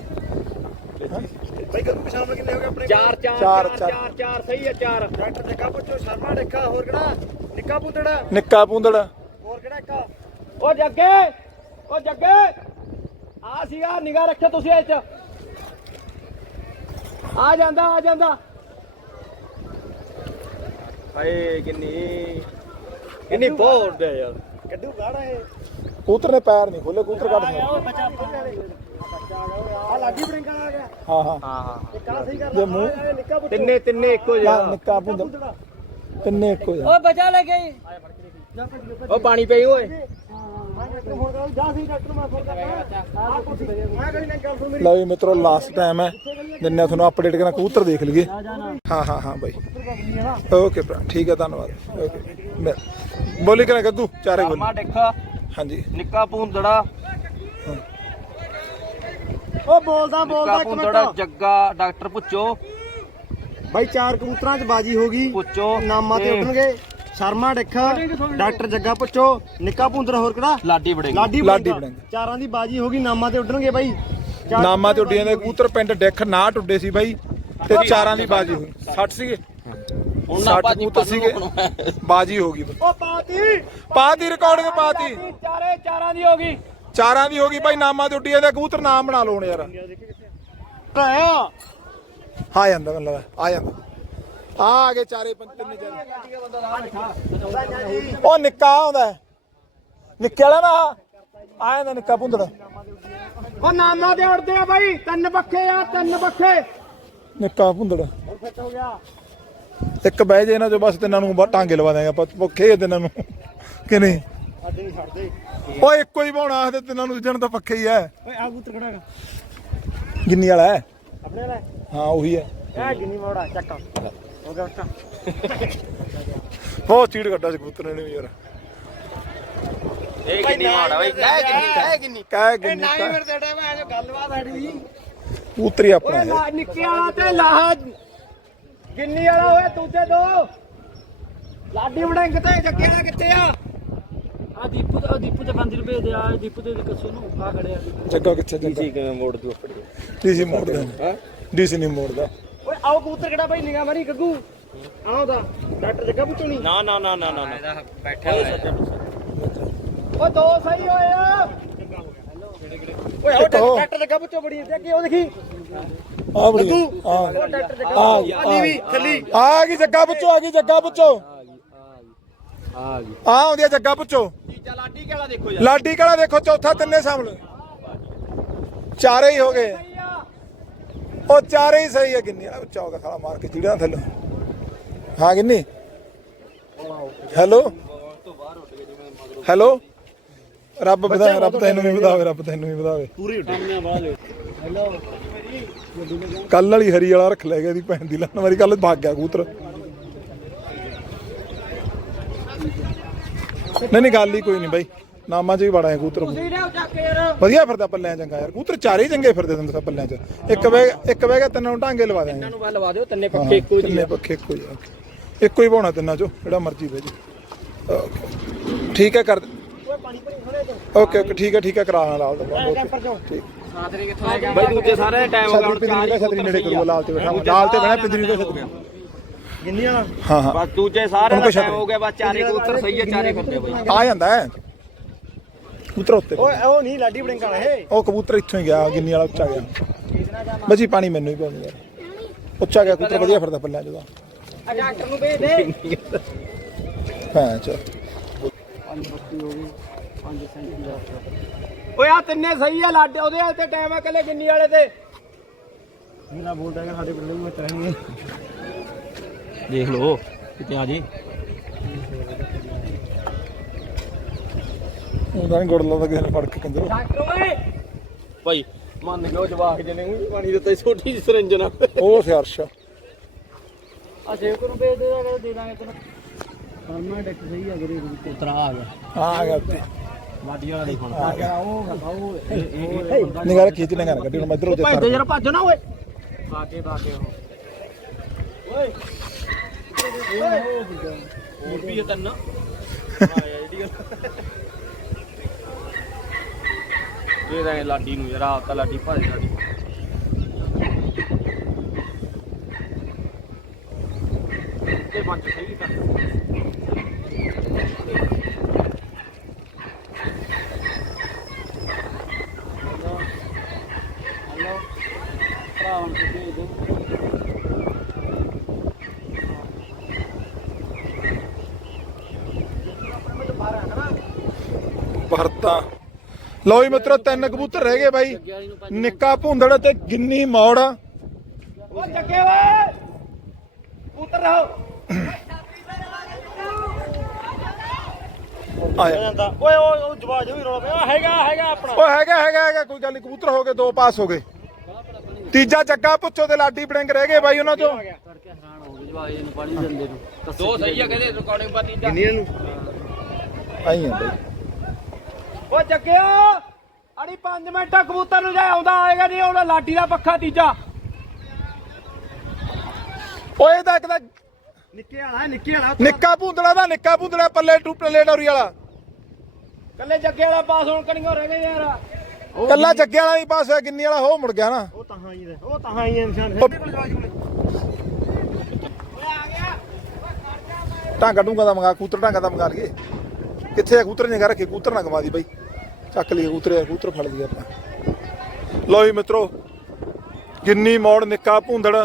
ਬਾਈ ਕਦੋਂ ਸ਼ਾਮ ਨੂੰ ਕਿੰਨੇ ਹੋ ਗਏ ਆਪਣੇ ਚਾਰ ਚਾਰ ਚਾਰ, ਚਾਰ ਚਾਰ। ਚਾਰ ਚਾਰ ਸਹੀ ਹੈ ਚਾਰ। ਡਾਕਟਰ ਜੱਗਾ ਪੁੱਛੋ ਸ਼ਰਮਾ ਡਿੱਕਾ ਹੋਰ ਕਿਹੜਾ? ਨਿੱਕਾ ਪੁੱਤੜਾ? ਨਿੱਕਾ ਪੂੰਦੜ। ਹੋਰ ਕਿਹੜਾ ਇੱਕਾ? ਉਹ ਜੱਗੇ ਉਹ ਜੱਗੇ। ਆ ਸੀ ਆ ਨਿਗਾਹ ਰੱਖਿਓ ਤੁਸੀਂ ਇਹ ਚ। ਆ ਜਾਂਦਾ ਆ ਜਾਂਦਾ। ਹਾਏ ਕਿੰਨੀ ਕਿੰਨੀ ਬਹੁਤ ਹੈ ਯਾਰ। ਕੱਢੂ ਗਾੜਾ ਇਹ। ਕਬੂਤਰ ਨੇ ਪੈਰ ਨਹੀਂ ਖੋਲੇ ਕਬੂਤਰ ਕੱਢ ਬੱਚਾ ਆ ਲਾਡੀ ਬ੍ਰਿੰਕ ਆ ਗਿਆ। ਹਾਂ ਹਾਂ। ਹਾਂ ਹਾਂ। ਇੱਕ ਆ ਸਹੀ ਕਰ ਜੇ ਮੂੰਹ ਇਹ ਨਿੱਕਾ ਪੁੱਤ। ਤਿੰਨੇ ਤਿੰਨੇ ਇੱਕੋ ਲਾ ਜਿਹਾ ਨਿੱਕਾ ਪੁੰਦਰ ਤਿੰਨੇ ਇੱਕੋ ਜਿਹਾ ਓ ਬਚਾ ਲੈ ਗਈ ਉਹ ਪਾਣੀ ਪਈ ਓਏ। ਲਓ ਜੀ ਮਿੱਤਰੋ ਲਾਸਟ ਟਾਈਮ ਹੈ। ਆ ਤੁਹਾਨੂੰ ਅਪਡੇਟ ਕਰਾਂ ਕਬੂਤਰ ਦੇਖ ਲਈਏ। ਹਾਂ ਹਾਂ ਹਾਂ ਬਾਈ। ਓਕੇ ਭਰਾ ਠੀਕ ਹੈ ਧੰਨਵਾਦ। ਓਕੇ ਬੋਲੀ ਕਰਾਂ ਗੱਗੂ ਚਾਰੇ ਬੋਲੀ। ਮਾ ਦੇਖਾ ਹਾਂਜੀ। ਨਿੱਕਾ ਭੂੰਦੜਾ। ਉਹ ਬੋਲਦਾ ਨਿੱਕਾ ਬੋਲਦਾ ਇੱਕ ਭੂੰਦੜਾ ਮਿੰਟ। ਜੱਗਾ ਡਾਕਟਰ ਪੁੱਚੋ ਬਾਈ ਚਾਰ ਕਬੂਤਰਾਂ 'ਚ ਬਾਜੀ ਹੋ ਗਈ। ਪੁੱਚੋ ਨਾਮਾਂ ਤੇ ਉੱਠਣਗੇ ਸ਼ਰਮਾ ਡਿੱਖ ਡਾਕਟਰ ਜੱਗਾ ਪੁੱਛੋ। ਨਿੱਕਾ ਭੁੰਦਰ ਹੋਰ ਕਿਹੜਾ? ਲਾਡੀ ਬੜੇ ਲਾਡੀ ਲਾਡੀ। ਚਾਰਾਂ ਦੀ ਬਾਜੀ ਹੋ ਗਈ ਨਾਮਾਂ ਤੇ ਉੱਡਣਗੇ ਬਾਈ। ਚਾਰ ਨਾਮਾ ਤੇ ਉੱਡੀਆਂ ਦੇ ਕਬੂਤਰ ਪਿੰਡ ਡਿੱਖ ਨਾ ਟੁੱਡੇ ਸੀ ਬਾਈ। ਤੇ ਚਾਰਾਂ ਦੀ ਬਾਜੀ ਹੋਈ। 60 ਸੀਗੇ। ਹੁਣ ਨਾ 60 ਭਾਜੀ ਕਬੂਤਰ ਸੀਗੇ। ਬਾਜੀ ਹੋ ਗਈ ਉਹ ਪਾਤੀ। ਪਾਤੀ ਰਿਕਾਰਡਿੰਗ ਪਾਤੀ। ਚਾਰੇ ਚਾਰਾਂ ਦੀ ਹੋ ਗਈ। ਚਾਰਾਂ ਦੀ ਹੋ ਗਈ ਬਾਈ ਨਾਮਾ ਤੇ ਉੱਡੀਆਂ ਦੇ ਕਬੂਤਰ ਨਾਮ ਬਣਾ ਲਓ ਹੁਣ ਯਾਰ। ਭਰਾਇਆ ਆ ਜਾਂਦਾ ਮੈਨੂੰ ਲੱਗਦਾ ਆ ਜਾਂਦਾ। ਆ ਆ ਗਏ ਚਾਰੇ ਪੰਜ ਤਿੰਨ ਚਾਰੇ। ਉਹ ਨਿੱਕਾ ਆਉਂਦਾ ਹੈ। ਨਿੱਕੇ ਵਾਲਾ ਨਾ ਆ ਜਾਂਦਾ ਨਿੱਕਾ ਪੁੰਦੜਾ ਉਹ ਨਾਮਾਂ ਤੇ ਉੜਦੇ ਆ ਬਾਈ। ਤਿੰਨ ਪੱਖੇ ਆ ਤਿੰਨ ਪੱਖੇ। ਨਿੱਕਾ ਪੁੰਦੜਾ ਫਿੱਟ ਹੋ ਗਿਆ ਇੱਕ ਬਹਿ ਜੇ ਇਹਨਾਂ ਚੋਂ ਬਸ ਤਿੰਨਾਂ ਨੂੰ ਬ- ਟਾਂਗੇ ਲਵਾ ਦਾਂਗੇ ਆਪਾਂ ਪੱਖੇ ਆ ਤਿੰਨਾਂ ਨੂੰ। ਕਿ ਨਹੀਂ? ਅੱਜ ਨਹੀਂ ਛੱਡਦੇ। ਓਏ ਇੱਕੋ ਹੀ ਪਾਉਣਾ ਆਖਦੇ ਤਿੰਨਾਂ ਨੂੰ ਜਣ ਤਾਂ ਪੱਖੇ ਹੀ ਐ ਓਏ ਆ ਕਬੂਤਰ ਖੜਾ ਹੈਗਾ। ਗਿੰਨੀ ਵਾਲਾ ਹੈ? ਆਪਣੇ ਵਾਲਾ ਹਾਂ? ਉਹੀ ਹੈ। ਇਹ ਗਿੰਨੀ ਮੋੜਾ ਚੱਕ ਹੋ ਗਿਆ ਉੱਟਾ ਬਹੁਤ ਚੀੜ ਕੱਢਾ ਸੀ ਕਬੂਤਰ ਨੇ ਵੀ ਯਾਰ। ਇਹ ਕਿੰਨੀ ਮਾੜਾ ਬਈ। ਕਹਿ ਕਿੰਨੀ ਕਹਿ ਕਿੰਨੀ ਕਹਿ ਗਿੰਨੀ ਨਹੀਂ ਕਹਿ। ਫਿਰ ਦੇ ਮੈਂ ਜੋ ਗੱਲਬਾਤ ਸਾਡੀ। ਕਬੂਤਰ ਹੀ ਆਪਣਾ ਓਏ ਹੈ। ਲਾ ਨਿੱਕੇ ਵਾਲਾ ਤੇ ਲਾਹ। ਗਿੰਨੀ ਵਾਲਾ ਹੋਇਆ ਦੂਜੇ ਦੋ। ਲਾਡੀ ਵੜਿੰਗ ਤੇ ਜੱਗੇ ਵਾਲਾ ਕਿੱਥੇ ਆ? ਆ ਦੀਪੂ ਆ ਦੀਪੂ ਤੇ ਬੰਦੀ ਰੁਪਏ ਦੇ ਆ ਦੀਪੂ ਤੇ ਕੱਸੋ ਨੂੰ ਆ ਖੜਿਆ ਜੱਗਾ ਕਿੱਥੇ ਜੱਗਾ? ਕਿਵੇਂ ਮੋੜ ਦੂ ਆਪਣੀ? ਡੀਸੀ ਮੋੜਦਾ ਡੀਸੀ ਨਹੀਂ ਮੋੜਦਾ। ਓਏ ਆਓ ਕਬੂਤਰ ਕਿਹੜਾ ਬਾਈ ਨਿਗਾਹ ਮਾਰੀ ਗੱਗੂ। ਆਓ ਦਾ ਡਾਕਟਰ ਜੱਗਾ ਪੁੱਛੋ ਨਹੀਂ ਨਾ ਨਾ ਨਾ ਨਾ ਨਾ ਬੈਠਾ ਹੋਇਆ। ਉਹ ਦੋ ਸਹੀ ਹੋਏ ਆ। ਓਏ ਆਓ। ਡਾਕਟਰ ਜੱਗਾ ਪੁੱਛੋ ਬੜੀ ਅੱਗੇ ਉਹ ਦੇਖੀ। ਆ ਬੜੀ ਆ ਆ ਗਈ, ਆਲੀ ਵੀ ਥੱਲੀ। ਆ ਗਈ ਜੱਗਾ ਪੁੱਛੋ ਆ ਗਈ ਜੱਗਾ ਪੁੱਛੋ। ਆ ਗਈ ਆ ਆਉਂਦੀ ਆ ਜੱਗਾ ਪੁੱਛੋ। ਲਾਡੀ ਕਿਹੜਾ ਦੇਖੋ ਯਾਰ ਲਾਡੀ ਕਾਲਾ ਦੇਖੋ ਚੌਥਾ ਤਿੰਨੇ ਸਾਹਮਣੇ। ਚਾਰੇ ਹੀ ਹੋ ਗਏ। ਉਹ ਚਾਰੇ ਹੀ ਸਹੀ ਹੈ ਗਿੰਨੀ ਆ ਚੌਕਾ ਖਾਲਾ ਮਾਰ ਕੇ ਚੀੜਾਂ ਥੱਲੇ। ਹਾਂ ਗਿੰਨੀ। ਹੈਲੋ। ਹੈਲੋ। ਰੱਬ ਵਧਾ ਰੱਬ ਤੈਨੂੰ ਵੀ ਵਧਾਵੇ ਰੱਬ ਤੈਨੂੰ ਵੀ ਵਧਾਵੇ। ਪੂਰੀ ਉੱਡੇ ਕੱਲ ਵਾਲੀ ਹਰੀ ਵਾਲਾ ਰੱਖ ਲੈ ਗਿਆ ਦੀ ਭੈਣ ਦੀ ਲੰਨ ਵਾਰੀ ਕੱਲ ਭਾਗ ਗਿਆ ਕਬੂਤਰ। ਨਹੀਂ ਨਹੀਂ ਗੱਲ ਹੀ ਕੋਈ ਨਹੀਂ ਬਾਈ। ਨਾਮਾਂ 'ਚ ਵੀ ਬੜਾ ਹੈ ਕਬੂਤਰ। ਵਧੀਆ ਫਿਰਦਾ ਪੱਲਿਆਂ ਚੰਗਾ ਯਾਰ। ਕਬੂਤਰ ਚਾਰੇ ਹੀ ਚੰਗੇ ਫਿਰਦੇ ਤੰਦ ਪੱਲਿਆਂ 'ਚ। ਇੱਕ ਵੇ ਇੱਕ ਵੇ ਗਿਆ ਤਿੰਨਾਂ ਨੂੰ ਢਾਂਗੇ ਲਵਾ ਦਿਆਂਗੇ। ਨੂੰ ਲਵਾ ਦਿਓ ਤਿੰਨੇ ਹਾਂ, ਪੱਖੇ ਇੱਕੋ ਜਿਹੇ ਤਿੰਨੇ ਪੱਖੇ ਇੱਕੋ ਹੀ ਆ। ਇੱਕੋ ਹੀ ਪਾਉਣਾ ਤਿੰਨਾਂ 'ਚੋਂ ਜਿਹੜਾ ਮਰਜ਼ੀ ਵੇ ਜੀ। ਠੀਕ ਹੈ ਕਰ ਓਕੇ ਓਕੇ ਠੀਕ ਹੈ ਠੀਕ ਹੈ ਕਰਾਣਾ ਲਾਲ ਦਾ ਓਕੇ ਠੀਕ। ਬਈ ਦੂਜੇ ਸਾਰੇ ਟਾਈਮ ਹੋ ਗਿਆ ਪਿੰਦਰੀ ਦਾ ਛਤਰੀ ਨੇੜੇ ਕਰੂਗਾ ਲਾਲ ਤੇ ਬੈਠਾ ਲਾਲ ਤੇ ਬਹਿਣਾ ਪਿੰਦਰੀ ਦਾ ਛਤਰੀ ਵਾਲਾ ਹਾਂ ਹਾਂ। ਬਸ ਦੂਜੇ ਸਾਰੇ ਹੁਣ ਦਾ ਕੋਈ ਟਾਈਮ ਹੋ ਗਿਆ ਬਸ ਚਾਰੇ ਕਬੂਤਰ ਸਹੀ ਹੈ ਚਾਰੇ ਫਿਰਦੇ ਬਈ। ਆ ਜਾਂਦਾ ਹੈ। ਕਬੂਤਰ ਉੱਤੇ। ਓਏ ਉਹ ਨਹੀਂ ਲਾਡੀ ਬੜਿੰਗ ਵਾਲਾ ਇਹ। ਉਹ ਕਬੂਤਰ ਇੱਥੋਂ ਹੀ ਗਿਆ ਗਿੰਨੀ ਵਾਲਾ ਉੱਚਾ ਗਿਆ। ਬਜੀ ਪਾਣੀ ਮੈਨੂੰ ਹੀ ਪਾਉਂਦੀ ਯਾਰ ਉੱਚਾ ਗਿਆ ਕਬੂਤਰ ਵਧੀਆ ਫਿਰਦਾ ਪੱਲਿਆਂ ਜਿਹਦਾ ਡਾਕਟਰ ਨੂੰ ਭੇਜ ਦੇ। ਹਾਂ ਚਲ ਓਏ ਆ ਤਿੰਨੇ ਸਹੀ ਆ ਲਾਡੇ ਉਹਦੇ ਵਾਲੇ ਤੇ ਟਾਈਮ ਆ ਕੱਲੇ ਗਿੰਨੀ ਵਾਲੇ ਤੇ। ਮੇਰਾ ਬੋਲਦਾ ਹੈਗਾ ਸਾਡੇ ਪਿੰਡ ਵਿੱਚ ਰਹਿਣਗੇ ਦੇਖ ਲਓ ਕਿਤੇ ਆ ਜੀ? ਉਹਦਾ ਨਹੀਂ ਗੁੜ ਲਾਉਂਦਾ ਕਿਸੇ ਨੇ ਫੜ ਕੇ ਕੰਜਰ। ਡਾਕਟਰ ਓਏ! ਭਾਈ। ਮੰਨ ਗਿਓ ਜਵਾਕ ਜਨੇ ਊਂ ਪਾਣੀ ਦਿੱਤਾ ਛੋਟੀ ਜਿਹੀ ਸਿਰੰਜ ਨਾਲ। ਉਹ ਸਿਆਰਸ਼ ਆ ਸੇਵਕ ਨੂੰ ਭੇਜ ਦੇ ਦੇ ਦਾਂਗੇ ਤੈਨੂੰ। ਕਰਨਾ ਡੈਕ ਸਹੀ ਆ ਗਰੇ ਉਤਰਾ ਆ ਗਿਆ। ਹਾਂ ਆ ਗਿਆ ਉੱਤੇ। ਨਿਗਾਹ ਖਿੱਚ ਨਿਗਾਹ ਨਾ। ਗੱਡੀ ਨੂੰ ਮੈਂ ਇਧਰੋਂ ਭੱਜ ਜਰਾ ਭੱਜ ਨਾ ਓਏ। ਬਾਕੇ ਬਾਕੇ ਉਹ। ਹੋਰ ਵੀ ਤੰਨ। ਇਹ ਤਾਂ ਲਾਡੀ ਨੂੰ ਯਾਰ ਆਪ ਤਾਂ ਲਾਡੀ ਭਰੇ ਲਾਡੀ। ਤੇ ਪੰਜ ਸਹੀ ਤਾਂ ਭਰਾਵਾਂ ਨੂੰ ਭੇਜ ਦੇ ਭਰਤਾ ਲਓ ਜੀ ਮਿੱਤਰੋ ਤਿੰਨ ਕਬੂਤਰ ਰਹਿ ਗਏ ਬਾਈ। ਨਿੱਕਾ ਭੁੰਦੜ ਤੇ ਗਿੰਨੀ ਮੌੜ। ਉਹ ਜੱਗੇ ਓਏ! ਉਤਰ ਰਹੋ। ਆਇਆ। ਓਏ ਓਏ ਉਹ ਜਵਾਜ ਵੀ ਰੋਣਾ ਪਿਆ। ਹੈਗਾ ਹੈਗਾ ਆਪਣਾ। ਓ ਹੈਗਾ ਹੈਗਾ ਹੈਗਾ ਕੋਈ ਗੱਲ ਨਹੀਂ ਕਬੂਤਰ ਹੋ ਗਏ ਦੋ ਪਾਸ ਹੋ ਗਏ। ਤੀਜਾ ਜੱਗਾ ਪੁੱਛੋ ਤੇ ਲਾਡੀ ਬੜਿੰਗ ਰਹਿ ਗਏ ਬਾਈ ਉਹਨਾਂ ਚੋਂ। ਕਰਕੇ ਹੈਰਾਨ ਹੋ ਗਏ ਜਵਾਈ ਨੂੰ ਪਾਣੀ ਦਿੰਦੇ ਨੂੰ ਦੋ ਸਹੀ ਆ ਕਹਿੰਦੇ ਰਿਕਾਰਡਿੰਗ ਪਾ ਤੀਜਾ। ਆਈ ਆ ਬਾਈ। ਓ ਜੱਗਿਆ ਅੜੀ 5 ਮਿੰਟਾਂ ਕਬੂਤਰ ਨੂੰ ਜਾ ਆਉਂਦਾ ਆਏਗਾ ਨਹੀਂ ਆਉਂਦਾ ਲਾਡੀ ਦਾ ਪੱਖਾ ਤੀਜਾ। ਓਏ ਦਾ ਇੱਕ ਦਾ ਨਿੱਕੇ ਵਾਲਾ ਨਿੱਕੇ ਵਾਲਾ ਨਿੱਕਾ ਭੁੰਦੜਾ ਦਾ ਨਿੱਕਾ ਭੁੰਦੜਾ ਪੱਲੇ ਟੂ ਪੱਲੇ ਡੋਰੀ ਵਾਲਾ। ਕੱਲੇ ਜੱਗੇ ਵਾਲਾ ਪਾਸ ਹੋਣ ਕਣੀਓ ਰਹਿ ਗਏ ਯਾਰ। ਕੱਲਾ ਜੱਗੇ ਵਾਲਾ ਨਹੀਂ ਪਾਸ ਹੋਇਆ ਗਿੰਨੀ ਵਾਲਾ ਹੋ ਮੁੜ ਗਿਆ ਨਾ। ਉਹ ਤਾਂ ਹੀ ਦੇ ਉਹ ਤਾਂ ਹੀ ਇਨਸਾਨ ਉਹ ਢਾਂਗਾ ਢੂੰਗਾ ਦਾ ਮੰਗਾ ਕੂਤਰ ਢਾਂਗਾ ਦਾ ਮੰਗਾ ਲਈਏ। ਕਿੱਥੇ ਆ? ਕੂਤਰ ਨਿਗਾ ਰੱਖੇ ਕੂਤਰ ਨਾ ਕਮਾ ਦੀ ਬਾਈ। ਚੱਕ ਲਈਏ ਕੂਤਰ ਕੂਤਰ ਫੜ ਲਈਏ ਆਪਾਂ ਲਓ ਜੀ ਮਿੱਤਰੋ, ਗਿੰਨੀ ਮੋੜ, ਨਿੱਕਾ ਭੁੰਦੜ।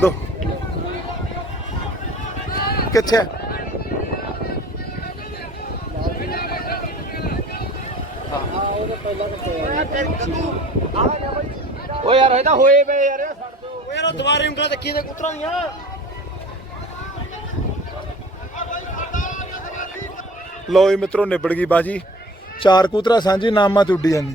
ਦੋ। ਕਿੱਥੇ ਓ ਯਾਰ, ਇਹ ਹੋਏ ਪਏ ਯਾਰ ਛੱਡ ਦੋ। ਓਏ ਯਾਰ, ਉਹ ਦੁਬਾਰੇ ਉਂਗਲਾਂ ਦੇਖੀ ਤੇ ਕੁੱਤਰਾਂ ਦੀਆਂ। ਲਓ ਜੀ ਮਿੱਤਰੋ ਨਿਬੜ ਗਈ ਬਾਜੀ। ਚਾਰ ਕੂਤਰਾ ਸਾਂਝੀ ਨਾਮਾਂ ਤੇ ਉੱਡੀ ਜਾਂਦੀ